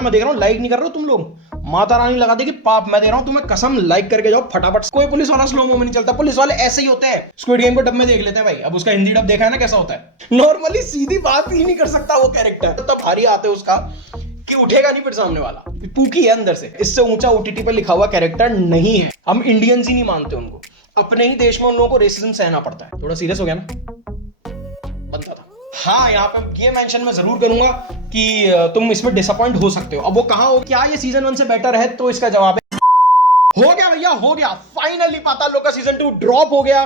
मैं देख रहा हूँ, लाइक नहीं कर रहे हो तुम लोग। माता रानी लगा देगी पाप। मैं दे रहा हूँ तुम्हें कसम, लाइक करके जाओ फटाफट। कोई पुलिस वाला स्लो मोमेंट नहीं चलता, पुलिस वाले ऐसे ही होते हैं। स्क्विड गेम को डब में देख लेते हैं भाई। अब उसका हिंदी डब देखा है ना कैसा होता है। नॉर्मली सीधी बात ही नहीं कर सकता वो कैरेक्टर, तब भारी आते उसका कि उठेगा नहीं फिर सामने वाला। पूकी है अंदर से। इससे ऊंचा ओटीटी पे लिखा हुआ कैरेक्टर नहीं है। हम इंडियंस ही नहीं मानते उनको। अपने ही देश में उन लोगों को रेसिज्म सहना पड़ता है। थोड़ा सीरियस हो गया ना, बनता था। हाँ, यहाँ पे ये मेंशन मैं जरूर करूंगा कि तुम इसमें डिसअपॉइंट हो सकते हो। अब वो कहाँ हो, क्या ये सीजन 1 से बेटर है, तो इसका जवाब है हो गया भैया, हो गया। फाइनली पाताल लोक का सीजन 2 ड्रॉप हो गया।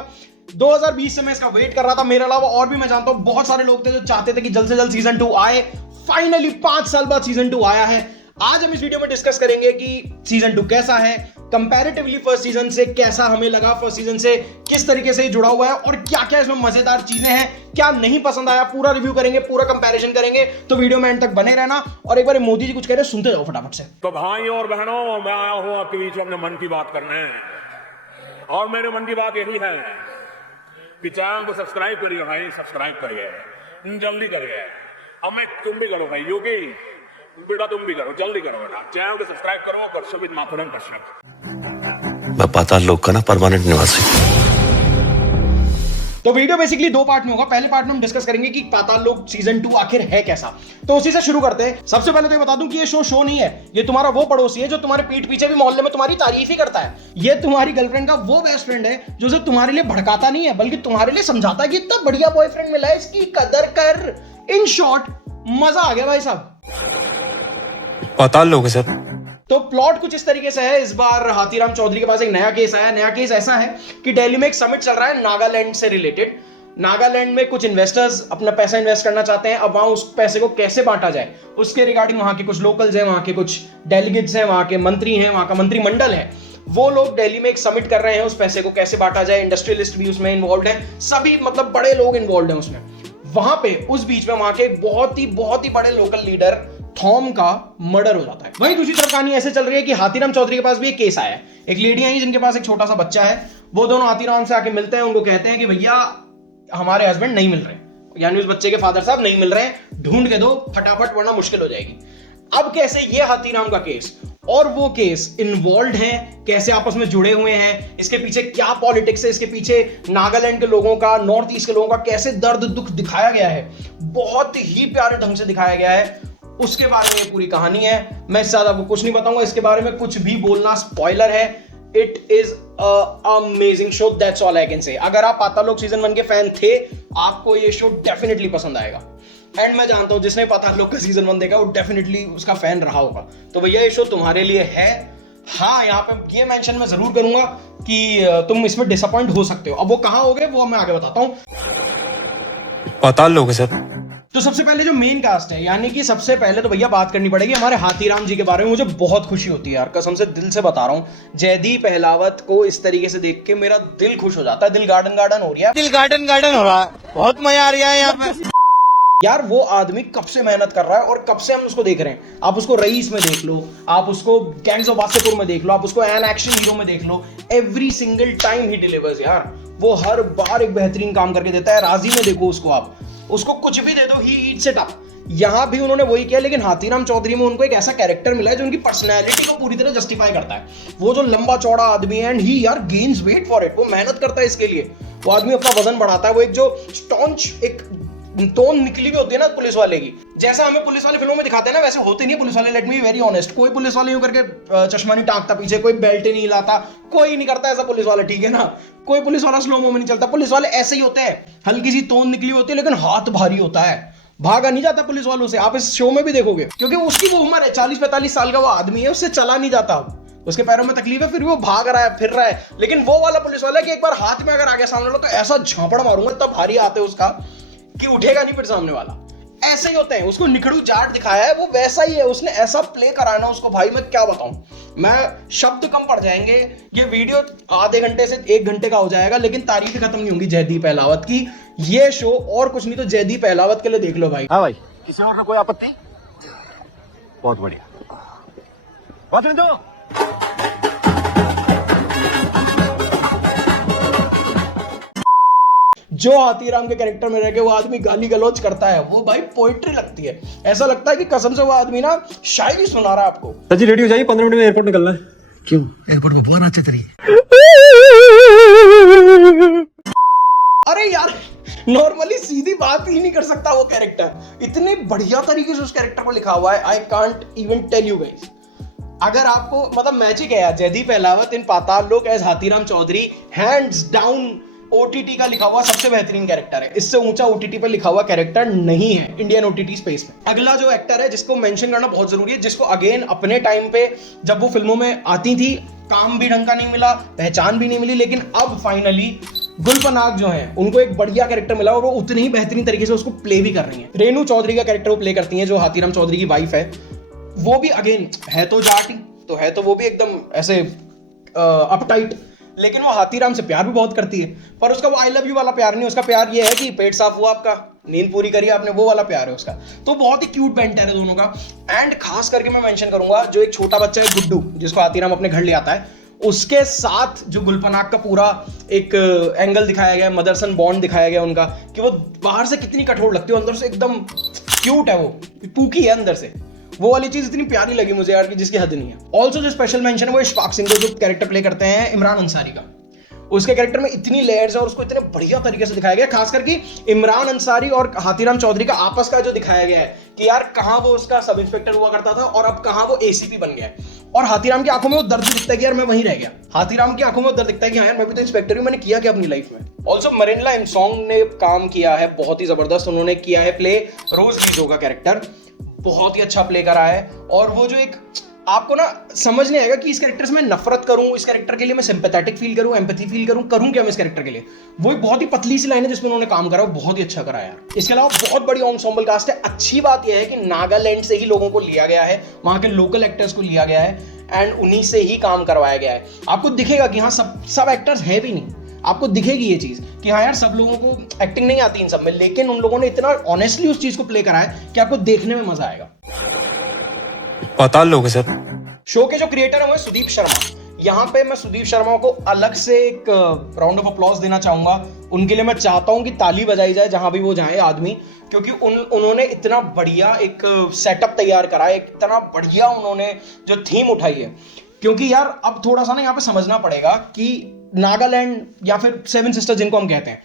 2020 से मैं इसका वेट कर रहा था। मेरे अलावा और भी मैं जानता हूं बहुत सारे लोग थे जो चाहते थे कि जल्द से जल्द सीजन 2 आए। फाइनली 5 साल बाद सीजन 2 आया है। आज हम इस वीडियो में डिस्कस करेंगे कि सीजन 2 कैसा है, कंपैरेटिवली फर्स्ट सीजन से कैसा हमें लगा, फर्स्ट सीजन से किस तरीके से जुड़ा हुआ है और क्या क्या इसमें मजेदार चीजें हैं, क्या नहीं पसंद आया, पूरा रिव्यू करेंगे, पूरा कंपैरिजन करेंगे। तो वीडियो में एंड तक बने रहना। और एक बार मोदी जी कुछ कह रहे हैं, सुनते जाओ फटाफट से। तो भाइयों और बहनों, मैं आया हूं आपके बीच में अपने मन की बात करने। और मेरे मन की बात यही है कि चैनल को सब्सक्राइब करिए भाई, सब्सक्राइब करिए, जल्दी करिए। अब मैं तुम भी करो भाई, योगी बेटा तुम भी करो, जल्दी करो बेटा। चैनल को सब्सक्राइब करो, कर्षवित माथुरम कश्यप। मैं पाताल लोक का ना परमानेंट निवासी। तो वीडियो बेसिकली 2 पार्ट में होगा। पहले पार्ट में हम डिस्कस करेंगे कि पाताल लोक सीजन 2 आखिर है कैसा। तो उसी से शुरू करते हैं। सबसे पहले तो ये बता दूं कि ये शो नहीं है। ये तुम्हारा वो पड़ोसी है जो तुम्हारे पीठ पीछे भी मोहल्ले में तुम्हारी तारीफ ही करता है। ये तुम्हारी गर्लफ्रेंड का वो बेस्ट फ्रेंड है जो सिर्फ तुम्हारे लिए भड़काता नहीं है, बल्कि तुम्हारे लिए समझाता है कि इतना बढ़िया बॉयफ्रेंड मिला है, इसकी कदर कर। इन शॉर्ट, मजा आ गया भाई साहब। पाताल लोक है सर। तो प्लॉट कुछ इस तरीके से है। इस बार हाथीराम चौधरी के पास एक नया केस आया। नया केस ऐसा है कि दिल्ली में एक समिट चल रहा है नागालैंड से रिलेटेड। नागालैंड में कुछ इन्वेस्टर्स अपना पैसा इन्वेस्ट करना चाहते हैं। अब वहां उस पैसे को कैसे बांटा जाए, उसके रिगार्डिंग वहां के कुछ लोकल्स हैं, वहां के कुछ डेलीगेट्स हैं, वहां के मंत्री हैं, वहां का मंत्रिमंडल है, वो लोग दिल्ली में एक समिट कर रहे हैं। उस पैसे को कैसे बांटा जाए, इंडस्ट्रियलिस्ट भी उसमें इन्वॉल्व है, सभी मतलब बड़े लोग इन्वॉल्व हैं उसमें। वहां पे उस बीच में वहां के बहुत ही बड़े लोकल लीडर थॉम का मर्डर हो जाता है। वहीं दूसरी तरफ कहानी ऐसे चल रही है कि हाथीराम चौधरी के पास भी एक केस आया है। एक लेडी आई जिनके पास एक छोटा सा बच्चा है। वो दोनों हाथीराम से आके मिलते हैं। उनको कहते हैं कि भैया हमारे हस्बैंड नहीं मिल रहे, यानी उस बच्चे के फादर साहब नहीं मिल रहे हैं, ढूंढ के दो फटाफट वरना मुश्किल हो जाएगी। अब कैसे ये हाथीराम का केस और वो केस इन्वॉल्व है, कैसे आपस में जुड़े हुए हैं, इसके पीछे क्या पॉलिटिक्स है, इसके पीछे नागालैंड के लोगों का, नॉर्थ ईस्ट के लोगों का कैसे दर्द दुख दिखाया गया है, बहुत ही प्यारे ढंग से दिखाया गया है, उसके बारे में पूरी कहानी है। मैं इससे ज्यादा कुछ नहीं बताऊंगा। इसके बारे में कुछ भी बोलना स्पॉइलर है। It is amazing show, that's all I can say. अगर आप पाताल लोक सीजन 1 के फैन थे, आपको ये शो डेफिनेटली पसंद आएगा। एंड मैं जानता हूं जिसने पाताल लोक का सीजन 1 देखा वो डेफिनेटली उसका फैन रहा होगा। तो भैया ये शो तुम्हारे लिए है। हाँ, यहाँ पे ये मेंशन मैं जरूर करूंगा कि तुम इसमें डिसअपॉइंट हो सकते हो। अब वो कहां हो गए वो मैं आगे बताता हूं। पाताल लोक है सर। तो सबसे पहले जो मेन कास्ट है, यानी कि सबसे पहले तो भैया बात करनी पड़ेगी हमारे हाथीराम जी के बारे में। मुझे बहुत खुशी होती है यार, कसम से दिल से बता रहा हूँ। जयदीप अहलावत को इस तरीके से देख के मेरा दिल खुश हो जाता है। दिल गार्डन गार्डन हो रहा है, दिल गार्डन गार्डन हो रहा है, बहुत मजा आ रहा है यहाँ पे यार। वो आदमी कब से मेहनत कर रहा है और कब से हम उसको देख रहे हैं। आप उसको रईस में देख लो, आप उसको गैंग्स ऑफ वासेपुर में देख लो, आप उसको एन एक्शन हीरो में देख लो। Every single time he delivers यार। वो हर बार एक बेहतरीन काम करके देता है। राजी में देखो उसको, आप उसको कुछ भी दे दो, ही ईट्स इट अप। यहां भी उन्होंने वही किया, लेकिन हाथीराम चौधरी में उनको एक ऐसा कैरेक्टर मिला है जो उनकी पर्सनैलिटी को पूरी तरह जस्टिफाई करता है। वो जो लंबा चौड़ा आदमी है एंड ही यार गेन्स वेट फॉर इट। वो मेहनत करता है इसके लिए। वो आदमी अपना वजन बढ़ाता है। वो एक जो स्टॉन्च एक तोन निकली भी होती है ना पुलिस वाले की, जैसा हमें पुलिस वाले फिल्मों में दिखाते हैं ना, वैसे होते नहीं पुलिस वाले। लेट मी वेरी ऑनेस्ट, कोई पुलिस वाले यूं करके चश्मा नहीं टांगता पीछे, कोई बेल्ट नहीं हिलाता, कोई नहीं करता ऐसा पुलिस वाला, ठीक है ना। कोई पुलिस वाला स्लो मोमेंट नहीं चलता। पुलिस वाले ऐसे ही होते हैं, हल्की सी तोन निकली होती है लेकिन हाथ भारी होता है। भागा नहीं जाता पुलिस वालों से। आप इस शो में भी देखोगे, क्योंकि उसकी वो उम्र है, 40-45 साल का वो आदमी है, उससे चला नहीं जाता। उसके पैरों में तकलीफ है, फिर भी वो भाग रहा है, फिर रहा है। लेकिन वो वाला पुलिस वाला कि एक बार हाथ में अगर आ गया सामने वाला तो ऐसा झापड़ मारूंगा, तब भारी आते उसका कि उठेगा नहीं फिर सामने वाला। ऐसे ही होते हैं। उसको निखड़ू जाट दिखाया है, वो वैसा ही है। उसने ऐसा प्ले कराना उसको, भाई मैं क्या बताऊं। मैं शब्द कम पड़ जाएंगे। ये वीडियो आधे घंटे से 1 घंटे का हो जाएगा, लेकिन तारीफ खत्म नहीं होंगी जयदीप अहलावत की। ये शो और कुछ नहीं तो जयदीप अहलावत के लिए देख लो भाई। हाँ भाई, किसी और का कोई आपत्ति? बहुत बढ़िया, बात नहीं दो। जो हाथीराम के कैरेक्टर में रह के वो आदमी गाली गलौज करता है, वो भाई पोइट्री लगती है। ऐसा लगता है कि कसम से वो आदमी ना शायरी सुना रहा है आपको। सर जी रेडी हो जाइए, 15 मिनट में एयरपोर्ट निकलना है। क्यों एयरपोर्ट में बुआ नाचे तेरी? अरे यार नॉर्मली सीधी बात ही नहीं कर सकता वो कैरेक्टर, इतने बढ़िया तरीके से उस कैरेक्टर को लिखा हुआ है। I can't even tell you guys. अगर आपको मतलब मैजिक है यार, Jaideep Ahlawat in Paatal Lok as Hathiram Chaudhary hands down OTT का लिखा हुआ सबसे बेहतरीन कैरेक्टर है। इससे ऊंचा ओटीटी पर लिखा हुआ कैरेक्टर नहीं है इंडियन ओटीटी स्पेस में। अगला जो एक्टर है जिसको मेंशन करना बहुत जरूरी है, जिसको अगेन अपने टाइम पे जब वो फिल्मों में आती थी काम भी ढंग का नहीं मिला, पहचान भी नहीं मिली, लेकिन अब फाइनली गुलपनाग जो है उनको एक बढ़िया कैरेक्टर मिला और वो उतनी ही बेहतरीन तरीके से उसको प्ले भी कर रही है। रेनू चौधरी का कैरेक्टर वो प्ले करती है जो हाथीराम चौधरी की वाइफ है। वो भी अगेन है तो जाटी तो है तो वो भी एकदम ऐसे अपटाइट, लेकिन वो हाथीराम से प्यार भी बहुत करती है। पर उसका वो आई लव यू वाला प्यार नहीं, उसका प्यार ये है कि पेट साफ हुआ आपका, नींद पूरी करी आपने, वो वाला प्यार है उसका। तो बहुत ही क्यूट बैंटर है दोनों का। एंड खास करके मैं मेंशन करूंगा जो एक छोटा बच्चा है गुड्डू, जिसको हाथीराम अपने घर ले आता है, उसके साथ जो गुलपनाग का पूरा एक एंगल दिखाया गया है, मदर सन बॉन्ड दिखाया गया उनका, कि वो बाहर से कितनी कठोर लगती है, अंदर से एकदम क्यूट है, वो पूकी है अंदर से। वो वाली चीज इतनी प्यारी लगी मुझे यार कि जिसकी हद नहीं है। ऑल्सो जो स्पेशल मेंशन है वो इशफाक सिंह जो कैरेक्टर प्ले करते हैं इमरान अंसारी का। उसके कैरेक्टर में इतनी लेयर्स है और उसको इतने बढ़िया तरीके से दिखाया गया, खास करके इमरान अंसारी और हाथीराम चौधरी का आपस का जो दिखाया गया है कि यार कहां वो उसका सब इंस्पेक्टर हुआ करता था और अब कहां वो एसीपी बन गया है। और हाथीराम की आंखों में वो दर्द दिखता है कि यार मैं वहीं रह गया। हाथीराम की आंखों में वो दर्द दिखता है कि यार मैं भी तो इंस्पेक्टर हूं, मैंने किया क्या अपनी लाइफ में। ऑल्सो मरिनला इमसोंग ने काम किया है बहुत ही जबरदस्त, उन्होंने किया है प्ले रोज लीजो का कैरेक्टर, बहुत ही अच्छा प्ले करा है। और वो जो एक आपको ना समझ नहीं आएगा कि इस कैरेक्टर से मैं नफरत करूं, इस कैरेक्टर के लिए मैं सिंपैथेटिक फील करूं, एम्पैथी फील करूं क्या मैं इस कैरेक्टर के लिए। वो एक बहुत ही पतली सी लाइन है जिसमें उन्होंने काम करा, वो बहुत ही अच्छा करा यार। इसके अलावा बहुत बड़ी एंसेंबल कास्ट है। अच्छी बात यह है कि नागालैंड से ही लोगों को लिया गया है, वहां के लोकल एक्टर्स को लिया गया है एंड उन्हीं से ही काम करवाया गया है। आपको दिखेगा कि हाँ सब एक्टर्स है भी नहीं, आपको दिखेगी ये चीज कि हाँ यार सब लोगों को एक्टिंग नहीं आती इन सब में, लेकिन उन लोगों ने इतना ऑनेस्टली उस चीज को प्ले करा है कि आपको देखने में मजा आएगा। पाताल लोग है सर। शो के जो क्रिएटर है वो है सुदीप शर्मा। यहाँ पे मैं सुदीप शर्मा को अलग से एक राउंड ऑफ अप्लॉज देना चाहूंगा। उनके लिए मैं चाहता हूं कि ताली बजाई जाए जहां भी वो जाए आदमी, क्योंकि उन्होंने इतना बढ़िया एक सेटअप तैयार करा है, इतना बढ़िया उन्होंने जो थीम उठाई है। क्योंकि यार अब थोड़ा सा ना यहाँ पे समझना पड़ेगा कि नागालैंड या फिर सेवन सिस्टर्स जिनको हम कहते हैं,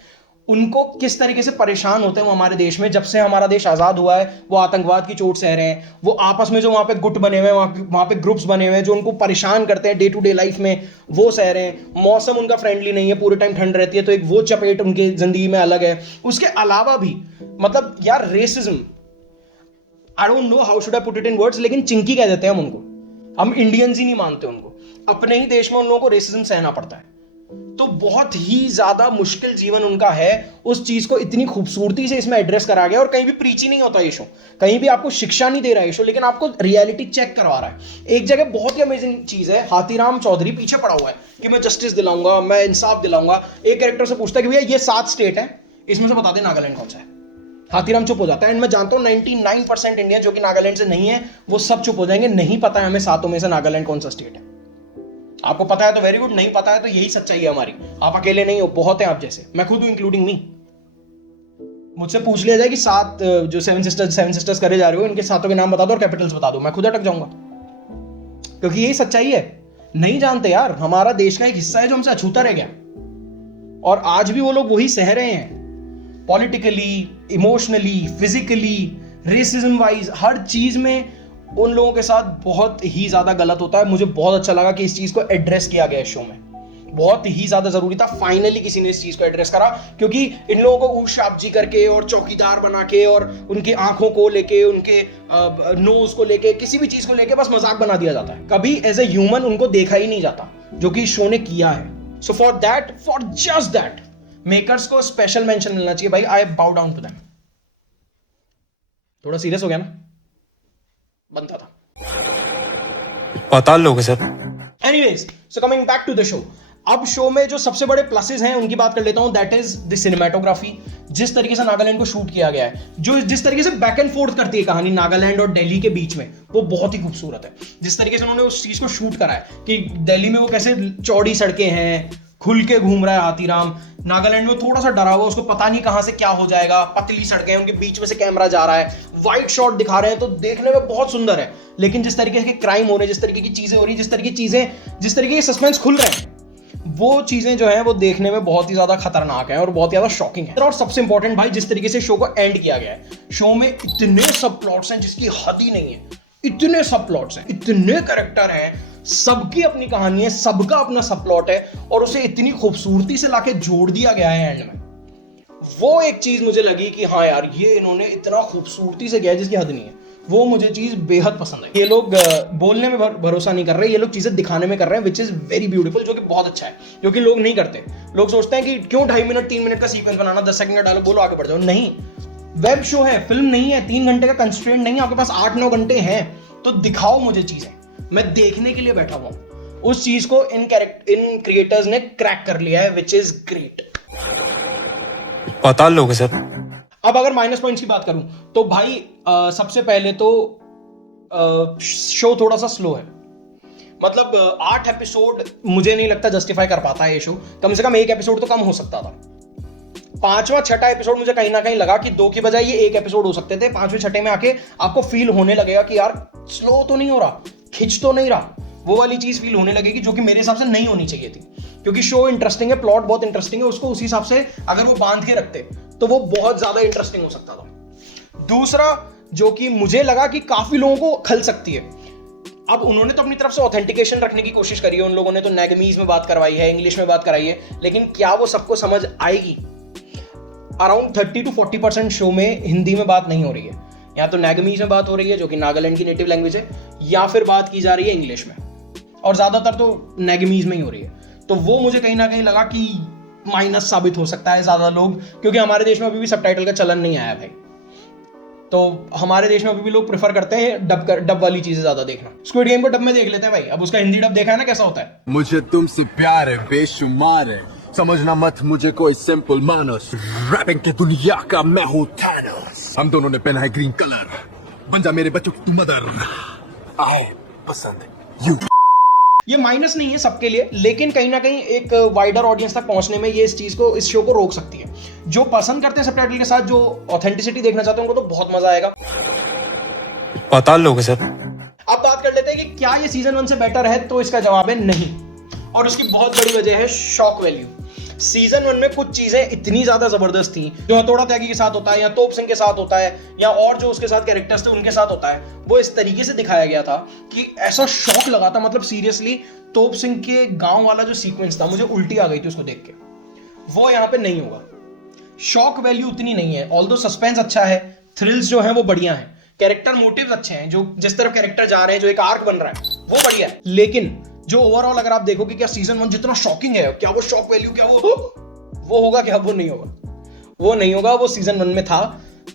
उनको किस तरीके से परेशान होते हैं वो हमारे देश में। जब से हमारा देश आजाद हुआ है वो आतंकवाद की चोट सह रहे हैं, वो आपस में जो वहां पे गुट बने हुए हैं, वहां पे ग्रुप्स बने हुए हैं जो उनको परेशान करते हैं डे टू डे लाइफ में, वो सह रहे हैं। मौसम उनका फ्रेंडली नहीं है, पूरे टाइम ठंड रहती है, तो एक वो चपेट उनके जिंदगी में अलग है। उसके अलावा भी मतलब यार racism, I don't know how should I put it in words, लेकिन चिंकी कह देते हैं हम उनको, हम इंडियंस ही नहीं मानते उनको। अपने ही देश में उन लोगों को रेसिज्म सहना पड़ता है, तो बहुत ही ज्यादा मुश्किल जीवन उनका है। उस चीज को इतनी खूबसूरती से इसमें एड्रेस करा गया, और कहीं भी प्रीची नहीं होता ये शो, कहीं भी आपको शिक्षा नहीं दे रहा है ये शो, लेकिन आपको रियलिटी चेक करवा रहा है। एक जगह बहुत ही अमेजिंग चीज है, हाथीराम चौधरी पीछे पड़ा हुआ है कि मैं जस्टिस दिलाऊंगा, मैं इंसाफ दिलाऊंगा। एक कैरेक्टर से पूछता है कि भैया ये 7 स्टेट है, इसमें से बता दे नागालैंड कौन सा है। हाथीराम चुप हो जाता है। एंड मैं जानता हूं 99% इंडियन जो कि नागालैंड से नहीं है वो सब चुप हो जाएंगे, नहीं पता है हमें 7 में से नागालैंड कौन सा स्टेट है। आपको पता है तो वेरी गुड, नहीं पता है तो यही सच्चाई है हमारी। आप अकेले नहीं हो, बहुत है आप जैसे, मैं खुद हूं इंक्लूडिंग मी। मुझसे पूछ लिया जाए कि 7 जो सेवन सिस्टर्स करे जा रहे हो, इनके 7 के नाम बता दो और कैपिटल्स बता दो, मैं खुद अटक जाऊंगा, क्योंकि यही सच्चाई है। नहीं जानते यार, हमारा देश का एक हिस्सा है जो हमसे अछूता रह गया, और आज भी वो लोग वही सह रहे हैं। Politically, emotionally, physically, racism wise, हर चीज में उन लोगों के साथ बहुत ही ज्यादा गलत होता है। मुझे बहुत अच्छा लगा कि इस चीज को एड्रेस किया गया इस शो में, बहुत ही ज्यादा जरूरी था। फाइनली किसी ने इस चीज को एड्रेस करा, क्योंकि इन लोगों को ऊर्शाप जी करके और चौकीदार बना के और उनकी आंखों को लेके, उनके नोज को लेके, किसी भी चीज को लेके बस मजाक बना दिया जाता है। कभी एज ए ह्यूमन उनको देखा ही नहीं जाता, जो कि शो ने किया है। So for just that makers को स्पेशल मेंशन मिलना चाहिए भाई। I bow down to them. थोड़ा सीरियस हो गया ना, बनता था। पाताल लोग है sir. Anyways, so coming back to the show, अब शो में जो सबसे बड़े प्लसेस हैं उनकी बात कर लेता हूं। That is the cinematography. जिस तरीके से नागालैंड को शूट किया गया है, जो जिस तरीके से बैक एंड फोर्थ करती है कहानी नागालैंड और दिल्ली के बीच में, वो बहुत ही खूबसूरत है। जिस तरीके से उन्होंने उस चीज को शूट करा है कि दिल्ली में वो कैसे चौड़ी सड़कें हैं, खुल के घूम रहा है हाथीराम। नागालैंड में थोड़ा सा डरा हुआ, उसको पता नहीं कहां से क्या हो जाएगा। पतली सड़कें हैं, उनके बीच में से कैमरा जा रहा है, वाइड शॉट दिखा रहे हैं, तो देखने में बहुत सुंदर है। लेकिन जिस तरीके के क्राइम हो रहे हैं, जिस तरीके की चीजें हो रही है, जिस तरीके के सस्पेंस खुल रहे हैं, वो चीजें जो है वो देखने में बहुत ही ज्यादा खतरनाक है और बहुत ज्यादा शॉकिंग है। और सबसे इंपॉर्टेंट भाई, जिस तरीके से शो को एंड किया गया है, शो में इतने सब प्लॉट्स हैं जिसकी हद ही नहीं है। इतने सब प्लॉट्स हैं, इतने कैरेक्टर हैं, सबकी अपनी कहानी है, सबका अपना सब प्लॉट है, और उसे इतनी खूबसूरती से लाके जोड़ दिया गया है एंड में। वो एक चीज मुझे लगी कि हाँ यार, ये इन्होंने इतना खूबसूरती से किया है जिसकी हद नहीं है। वो मुझे चीज बेहद पसंद है। ये लोग बोलने में भरोसा नहीं कर रहे, ये लोग चीजें दिखाने में कर रहे हैं, विच इज वेरी ब्यूटीफुल, जो कि बहुत अच्छा है, जो कि लोग नहीं करते। लोग सोचते हैं कि क्यों 2.5 मिनट 3 मिनट का सीक्वेंस बनाना, 10 सेकंड का डायलॉग बोलो आगे बढ़ जाओ। नहीं, वेब शो है, फिल्म नहीं है, 3 घंटे का कंस्ट्रेंट नहीं है, आपके पास 8-9 घंटे हैं, तो दिखाओ मुझे चीजें। मैं देखने के लिए बैठा हुआ हूं। उस चीज को इन क्रिएटर्स ने क्रैक कर लिया है, विच इज ग्रेट। पता लोगे सर। अब अगर माइनस पॉइंट्स की बात करूं तो भाई सबसे पहले तो शो थोड़ा सा स्लो है। मतलब 8 एपिसोड मुझे नहीं लगता जस्टिफाई कर पाता है ये शो। कम से कम 1 एपिसोड तो कम हो सकता था। 5वां 6ठा एपिसोड मुझे कहीं ना कहीं लगा कि 2 की बजाय ये 1 एपिसोड हो सकते थे। 5वें 6ठे में आके आपको फील होने लगेगा कि यार स्लो तो नहीं हो रहा, खिंच तो नहीं रहा। वो वाली चीज फील होने लगेगी जो कि मेरे हिसाब से नहीं होनी चाहिए थी, क्योंकि शो इंटरेस्टिंग है, प्लॉट बहुत इंटरेस्टिंग है। उसको उसी हिसाब से अगर वो बांध के रखते तो वो बहुत ज्यादा इंटरेस्टिंग हो सकता था। दूसरा जो कि मुझे लगा कि काफी लोगों को खल सकती है, अब उन्होंने तो अपनी तरफ से ऑथेंटिकेशन रखने की कोशिश करी है। उन लोगों ने तो नेगमीज में बात करवाई है, इंग्लिश में बात कराई है, लेकिन क्या वो सबको समझ आएगी? अराउंड 30 to 40% शो में हिंदी में बात नहीं हो रही है, या तो नेगमीज में बात हो रही है जो कि नागालैंड की नेटिव लैंग्वेज है, या फिर बात की जा रही है इंग्लिश में, और ज्यादातर तो नेगमीज में ही हो रही है। तो वो मुझे कहीं ना कहीं लगा कि माइनस साबित हो सकता है ज्यादा लोग, क्योंकि हमारे देश में अभी भी सबटाइटल का चलन नहीं आया भाई। तो हमारे देश में अभी भी लोग प्रेफर करते हैं डब वाली चीजें ज्यादा देखना। स्क्विड गेम को डब में देख लेते हैं भाई। अब उसका हिंदी डब देखा है ना कैसा होता है। मुझे तुमसे प्यार है बेशुमार है, समझना मत मुझे कोई सिंपल मानस, रैपिंग की दुनिया का मैं हूँ थैनोस। हम दोनों ने पहना है ग्रीन कलर, बन जा मेरे बच्चों की तू मदर, आए पसंद यू। ये माइनस नहीं है सबके लिए, लेकिन कहीं ना कहीं एक वाइडर ऑडियंस तक पहुंचने में ये इस शो को रोक सकती है। जो पसंद करते हैं सबटाइटल के साथ, जो ऑथेंटिसिटी देखना चाहते हैं, उनको तो बहुत मजा आएगा। पता लोगे सर। अब बात कर लेते हैं कि क्या ये सीजन 1 से बेटर है, तो इसका जवाब है नहीं, और उसकी बहुत बड़ी वजह है शॉक वैल्यू। सीजन 1 में कुछ चीजें इतनी ज्यादा जबरदस्त थी, जो हथौड़ा त्यागी के साथ होता है, या तोप सिंह के साथ होता है, या और जो उसके साथ कैरेक्टर्स थे उनके साथ होता है, वो इस तरीके से दिखाया गया था कि ऐसा शॉक लगा था। मतलब सीरियसली तोप सिंह के गांव वाला जो सीक्वेंस था, मुझे उल्टी आ गई थी उसको देख के। वो यहाँ पे नहीं होगा। शॉक वैल्यू उतनी नहीं है, ऑल्दो सस्पेंस अच्छा है, थ्रिल्स जो है वो बढ़िया है, कैरेक्टर मोटिव्स अच्छे हैं, जो जिस तरफ कैरेक्टर जा रहे हैं, जो एक आर्क बन रहा है वो बढ़िया है। लेकिन जो ओवरऑल अगर आप देखोगे क्या सीजन 1 जितना शॉकिंग है, क्या वो शॉक वैल्यू क्या वो होगा क्या? वो नहीं होगा, वो नहीं होगा। वो सीजन 1 में था,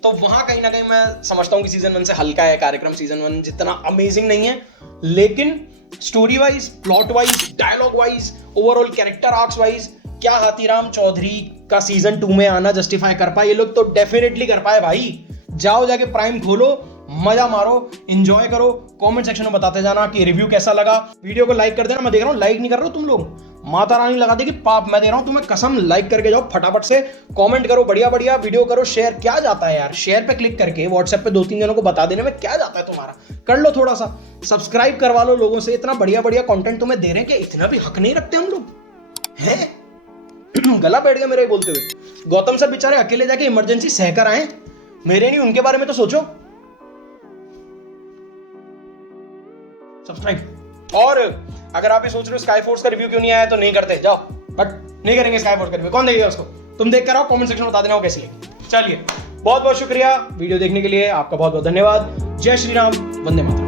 तो वहां कहीं ना कहीं मैं समझता हूं कि सीजन 1 से हल्का है कार्यक्रम। सीजन 1 जितना अमेजिंग नहीं है, लेकिन story wise, plot wise, dialogue wise, overall character arcs wise, क्या हाथीराम चौधरी का सीजन 2 में आना जस्टिफाई कर पाए? ये लोग तो डेफिनेटली कर पाए भाई। जाओ जाके प्राइम खोलो, मजा मारो, एंजॉय करो। कमेंट सेक्शन में बताते जाना कि रिव्यू कैसा लगा। वीडियो को लाइक कर देना। मैं देख रहा हूँ लाइक नहीं कर रहे हो तुम लोग, माता रानी लगा देगी पाप। मैं दे रहा हूं तुम्हें कसम, लाइक करके जाओ फटाफट से, कमेंट करो, बढ़िया बढ़िया वीडियो करो, शेयर। क्या जाता है यार, शेयर पे क्लिक करके व्हाट्सएप पे 2-3 जनों को बता देने में क्या जाता है तुम्हारा? कर लो थोड़ा सा, सब्सक्राइब करवा लो लोगों से। इतना बढ़िया बढ़िया कंटेंट तुम्हें दे रहे हैं, क्या इतना भी हक नहीं रखते हम लोग हैं? गला बैठ गया मेरे बोलते हुए। गौतम सर बेचारे अकेले जाके इमरजेंसी सहकर आए, मेरे नहीं, उनके बारे में तो सोचो। सब्सक्राइब। और अगर आप ये सोच रहे हो स्काई फोर्स का रिव्यू क्यों नहीं आया, तो नहीं करते, जाओ, बट नहीं करेंगे स्काई फोर्स का रिव्यू। कौन देखेगा उसको? तुम देख कर आओ, कमेंट सेक्शन में बता देना वो कैसी है। चलिए, बहुत बहुत शुक्रिया वीडियो देखने के लिए, आपका बहुत बहुत धन्यवाद। जय श्री राम, वंदे मातरम।